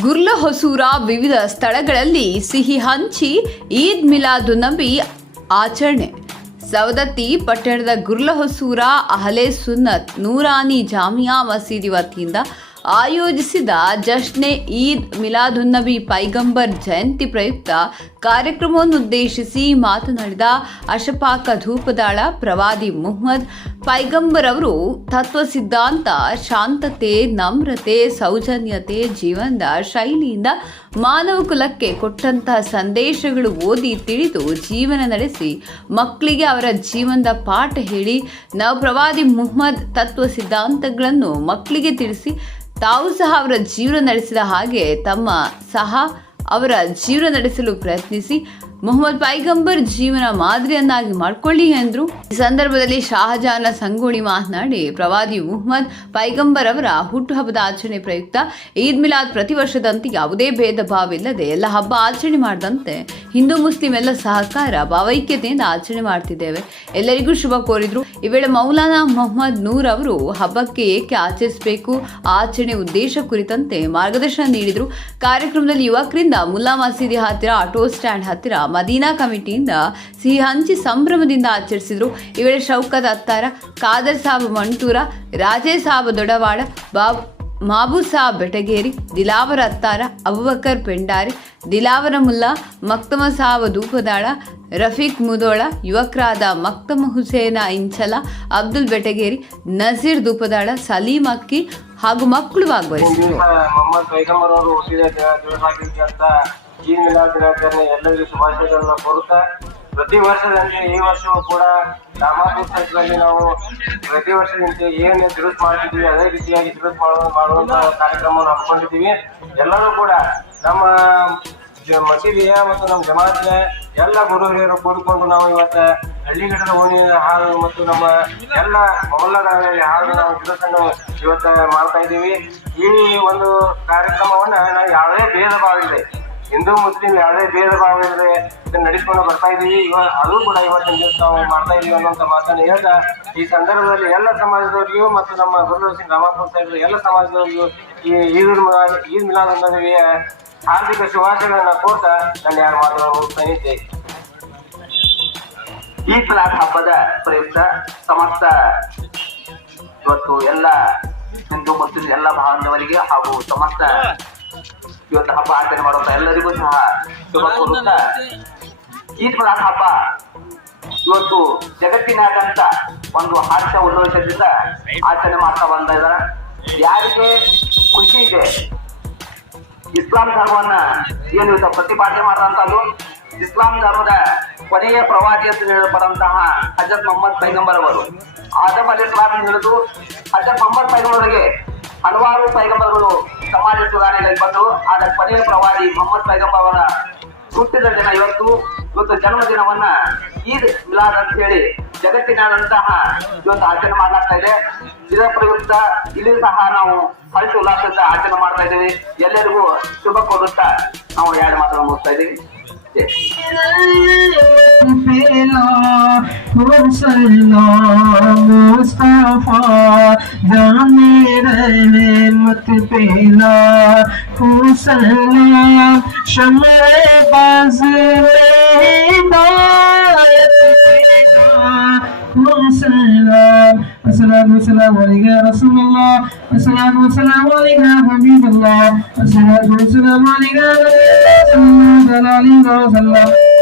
ಗುರ್ಲ ಹೊಸೂರ ವಿವಿಧ ಸ್ಥಳಗಳಲ್ಲಿ ಸಿಹಿ ಹಂಚಿ ಈದ್ ಮಿಲಾದು ನಬಿ ಆಚರಣೆ. ಸವದತ್ತಿ ಪಟ್ಟಣದ ಗುರ್ಲ ಹೊಸೂರ ಅಹಲೆ ಸುನ್ನತ್ ನೂರಾನಿ ಜಾಮಿಯಾ ಮಸೀದಿ ವತಿಯಿಂದ ಆಯೋಜಿಸಿದ ಜಶ್ನೆ ಈದ್ ಮಿಲಾದುನ್ನಬಿ ಪೈಗಂಬರ್ ಜಯಂತಿ ಪ್ರಯುಕ್ತ ಕಾರ್ಯಕ್ರಮವನ್ನುದ್ದೇಶಿಸಿ ಮಾತನಾಡಿದ ಅಶಪಾಕ ಧೂಪದಾಳ ಪ್ರವಾದಿ ಮುಹಮ್ಮದ್ ಪೈಗಂಬರ್ ಅವರು ತತ್ವ ಸಿದ್ಧಾಂತ, ಶಾಂತತೆ, ನಮ್ರತೆ, ಸೌಜನ್ಯತೆ ಜೀವನದ ಶೈಲಿಯಿಂದ ಮಾನವ ಕುಲಕ್ಕೆ ಕೊಟ್ಟಂತಹ ಸಂದೇಶಗಳು ಓದಿ ತಿಳಿದು ಜೀವನ ನಡೆಸಿ ಮಕ್ಕಳಿಗೆ ಅವರ ಜೀವನದ ಪಾಠ ಹೇಳಿ, ನಾವು ಪ್ರವಾದಿ ಮುಹಮ್ಮದ್ ತತ್ವ ಸಿದ್ಧಾಂತಗಳನ್ನು ಮಕ್ಕಳಿಗೆ ತಿಳಿಸಿ, ತಾವು ಸಹ ಅವರ ಜೀವನ ನಡೆಸಿದ ಹಾಗೆ ತಮ್ಮ ಸಹ ಅವರ ಜೀವನ ನಡೆಸಲು ಪ್ರಯತ್ನಿಸಿ ಮೊಹಮ್ಮದ್ ಪೈಗಂಬರ್ ಜೀವನ ಮಾದರಿಯನ್ನಾಗಿ ಮಾಡಿಕೊಳ್ಳಿ ಎಂದರು. ಈ ಸಂದರ್ಭದಲ್ಲಿ ಶಾಹಜಹಾನ ಸಂಗೋಳಿ ಮಾತನಾಡಿ, ಪ್ರವಾದಿ ಮುಹಮ್ಮದ್ ಪೈಗಂಬರ್ ಅವರ ಹುಟ್ಟುಹಬ್ಬದ ಆಚರಣೆ ಪ್ರಯುಕ್ತ ಈದ್ ಮಿಲಾದ್ ಪ್ರತಿ ವರ್ಷದಂತೆ ಯಾವುದೇ ಭೇದ ಭಾವವಿಲ್ಲದೆ ಎಲ್ಲ ಹಬ್ಬ ಆಚರಣೆ ಮಾಡದಂತೆ ಹಿಂದೂ ಮುಸ್ಲಿಂ ಎಲ್ಲ ಸಹಕಾರ, ಭಾವೈಕ್ಯತೆಯಿಂದ ಆಚರಣೆ ಮಾಡ್ತಿದ್ದೇವೆ. ಎಲ್ಲರಿಗೂ ಶುಭ ಕೋರಿದ್ರು. ಈ ವೇಳೆ ಮೌಲಾನಾ ಮೊಹಮ್ಮದ್ ನೂರ್ ಅವರು ಹಬ್ಬಕ್ಕೆ ಏಕೆ ಆಚರಿಸಬೇಕು? ಆಚರಣೆ ಉದ್ದೇಶ ಕುರಿತಂತೆ ಮಾರ್ಗದರ್ಶನ ನೀಡಿದ್ರು. ಕಾರ್ಯಕ್ರಮದಲ್ಲಿ ಯುವಕರಿಂದ ಮುಲ್ಲಾ ಮಸೀದಿ ಹತ್ತಿರ, ಆಟೋ ಸ್ಟ್ಯಾಂಡ್ ಹತ್ತಿರ, ಮದೀನಾ ಕಮಿಟಿಯಿಂದ ಸಿಹಿ ಹಂಚಿ ಸಂಭ್ರಮದಿಂದ ಆಚರಿಸಿದ್ರು. ಈ ವೇಳೆ ಶೌಕತ್ ಅತ್ತಾರ, ಖಾದರ್ ಸಾಬ್ ಮಂಟೂರ ರಾಜೇ ಸಾಬ್ ದೊಡವಾಡ, ಬಾಬ್ ಮಾಬು ಸಾಬ್ ಬೆಟಗೇರಿ, ದಿಲಾವರ ಅತ್ತಾರ, ಅಬುಬಕರ್ ಪೆಂಡಾರಿ, ದಿಲಾವರ ಮುಲ್ಲಾ, ಮಕ್ತಮ ಸಾವ ದೂಪದಾಳ, ರಫೀಕ್ ಮುದೋಳ, ಯುವಕರಾದ ಮಕ್ತಮ ಹುಸೇನ ಇಂಚಲ, ಅಬ್ದುಲ್ ಬೆಟಗೇರಿ, ನಜೀರ್ ದೂಪದಾಳ, ಸಲೀಂ ಅಕ್ಕಿ ಹಾಗೂ ಮಕ್ಕಳು ಭಾಗವಹಿಸಿದರು. ಎಲ್ಲರಿಗೂ ಕೋರುತ್ತಾ ಪ್ರತಿ ವರ್ಷದಂತೆ ಈ ವರ್ಷವೂ ಕೂಡ ಸೈಟ್ನಲ್ಲಿ ನಾವು ಪ್ರತಿ ವರ್ಷದಂತೆ ಏನು ದುರುಸ್ ಮಾಡ್ತಿದ್ದೀವಿ, ಅದೇ ರೀತಿಯಾಗಿ ದುರುಸ್ ಮಾಡುವ ಮಾಡುವಂತ ಕಾರ್ಯಕ್ರಮವನ್ನು ಹಮ್ಮಿಕೊಂಡಿದ್ದೀವಿ. ಎಲ್ಲರೂ ಕೂಡ ನಮ್ಮ ಮಸೀದಿಯ ಮತ್ತು ನಮ್ಮ ಜಮಾತಿಯ ಎಲ್ಲ ಗುರು ಹಿರಿಯರು ಕೂಡಿಕೊಂಡು ನಾವು ಇವತ್ತು ಹಳ್ಳಿಗಡದ ಓಣಿ ಹಾಲು ಮತ್ತು ನಮ್ಮ ಎಲ್ಲ ಮೌಲ್ಯಗಳಲ್ಲಿ ಹಾಲು ನಾವು ದಿವಸನ್ನು ಇವತ್ತು ಮಾಡ್ತಾ ಇದ್ದೀವಿ. ಈ ಒಂದು ಕಾರ್ಯಕ್ರಮವನ್ನ ನಾವು ಯಾವುದೇ ಭೇದ ಭಾವ ಇದೆ ಹಿಂದೂ, ಮುಸ್ಲಿಂ ಯಾವುದೇ ಭೇದ ಭಾವ ಇಲ್ಲದೆ ಇದನ್ನ ನಡೆಸ್ಕೊಂಡು ಬರ್ತಾ ಇದೀವಿ. ಇವಾಗ ಅದು ಕೂಡ ಇವತ್ತಿನ ದಿವಸ ನಾವು ಮಾಡ್ತಾ ಇದೀವಿ ಅನ್ನೋಂತ ಮಾತನ್ನು ಹೇಳ್ತಾ, ಈ ಸಂದರ್ಭದಲ್ಲಿ ಎಲ್ಲ ಸಮಾಜದವರಿಗೂ ಮತ್ತು ನಮ್ಮ ಗುರು ಸಿಂಗ್ ರಾಮಕೃಷ್ಣ ಎಲ್ಲ ಸಮಾಜದವರಿಗೂ ಈ ಈದ್ ಈದ್ ಮಿಲಾದ್ ನಬಿಯ ಹಾರ್ದಿಕ ಶುಭಾಶಯಗಳನ್ನ ಕೋರ್ತಾ ನಾನು ಯಾರು ಮಾತನ್ನು ಇದ್ದೆ. ಈ ಮಿಲಾದ್ ಹಬ್ಬದ ಪ್ರಯುಕ್ತ ಸಮಸ್ತ ಇವತ್ತು ಎಲ್ಲ ಹಿಂದೂ, ಮುಸ್ಲಿಂ ಎಲ್ಲ ಬಾಂಧವರಿಗೆ ಹಾಗೂ ಸಮಸ್ತ ಇವತ್ತು ಹಬ್ಬ ಆಚರಣೆ ಮಾಡುವಂತ ಎಲ್ಲರಿಗೂ ಸಹ ಈದ್ ಮಿಲಾದ್ ಹಬ್ಬ. ಇವತ್ತು ಜಗತ್ತಿನಾದ್ಯಂತ ಒಂದು ಹರ್ಷ ಉಲ್ಲೋಷದಿಂದ ಆಚರಣೆ ಮಾಡ್ತಾ ಬಂದ ಇದ್ದಾರೆ ಯಾರಿಗೆ ಖುಷಿ ಇದೆ? ಇಸ್ಲಾಂ ಧರ್ಮವನ್ನ ಏನು ಇವತ್ತು ಪ್ರತಿಪಾದನೆ ಮಾಡಿದಂತದ್ದು? ಇಸ್ಲಾಂ ಧರ್ಮದ ಕೊನೆಯ ಪ್ರವಾದಿ ಅಂತ ಹೇಳಲ್ಪಡುವಂತಹ ಹಜರತ್ ಮೊಹಮ್ಮದ್ ಪೈಗಂಬರ್ ಅವರು. ಆದಮ್ ಅಲಿ ಇಸ್ಲಾಂ ಹಿಡಿದು ಹಜರತ್ ಮೊಹಮ್ಮದ್ ಪೈಗಂಬರ್ಗೆ ಹಲವಾರು ಪೈಗಂಬರ್ಗಳು ಸಮಾಜ ಬಂದು ಆದ ಕೊನೆಯ ಪ್ರವಾದಿ ಮೊಹಮ್ಮದ್ ಪೈಗಂಬ ಅವರ ಹುಟ್ಟಿದ ದಿನ ಇವತ್ತು ಇವತ್ತು ಜನ್ಮದಿನವನ್ನ ಈದ್ ಮಿಲಾದ್ ಅಂತ ಹೇಳಿ ಜಗತ್ತಿನಾದಂತಹ ಇವತ್ತು ಆಚರಣೆ ಮಾಡ್ತಾ ಇದೆ. ಇದರ ಪ್ರಯುಕ್ತ ಇಲ್ಲಿ ಸಹ ನಾವು ಹರ್ಷ ಉಲ್ಲಾಸದಿಂದ ಆಚರಣೆ ಮಾಡ್ತಾ ಇದ್ದೀವಿ. ಎಲ್ಲರಿಗೂ ಶುಭ ಕೋರುತ್ತಾ ನಾವು ಎರಡು ಮಾತನ್ನು ಮುಗಿಸ್ತಾ ಇದ್ದೀವಿ. मुस्तफा ಶಮ ಬಾಜ मत पेला हुसैन الصلاة والسلام عليك يا رسول الله الصلاة والسلام عليك يا حبيب الله الصلاة والسلام عليك يا نبي الله صلى الله عليه وسلم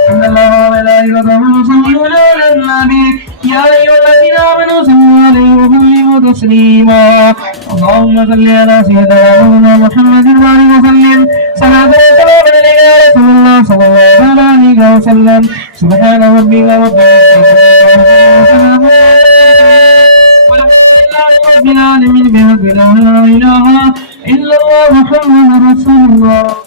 إن الله وملائكته يصلون على النبي يا أيها الذين آمنوا صلوا عليه وسلموا تسليما اللهم صل على سيدنا مولانا محمد وآله وسلم صلاة وسلام عليك يا رسول الله صلى الله عليه وسلم سبحان ربك رب العزة رب العالمين بحق لا إله إلا الله محمد رسول الله